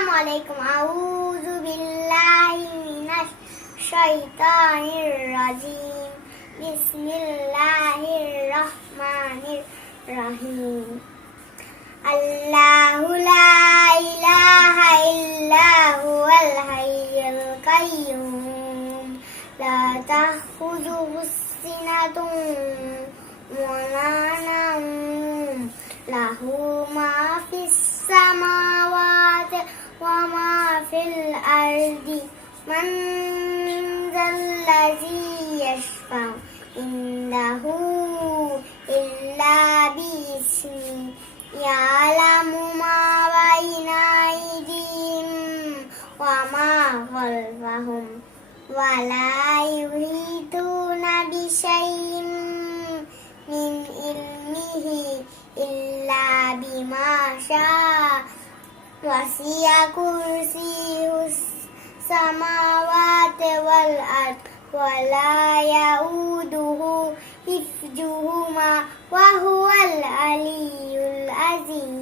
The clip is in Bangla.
আসসালামু আলাইকুম আউযু বিল্লাহি মিনাশ শাইতানির রাজিম বিসমিল্লাহির রহমানির রহিম আল্লাহু লা ইলাহা ইল্লা হুয়াল লাহু মা ফিস الأرض من ذا الذي يشفع عنده إلا باسمه يعلم ما بين أيديهم وما خلفهم ولا يحيطون بشيء من علمه إلا بما شاء وسع كرسيه السماوات والأرض ولا يؤوده حفظهما وهو العلي العظيم.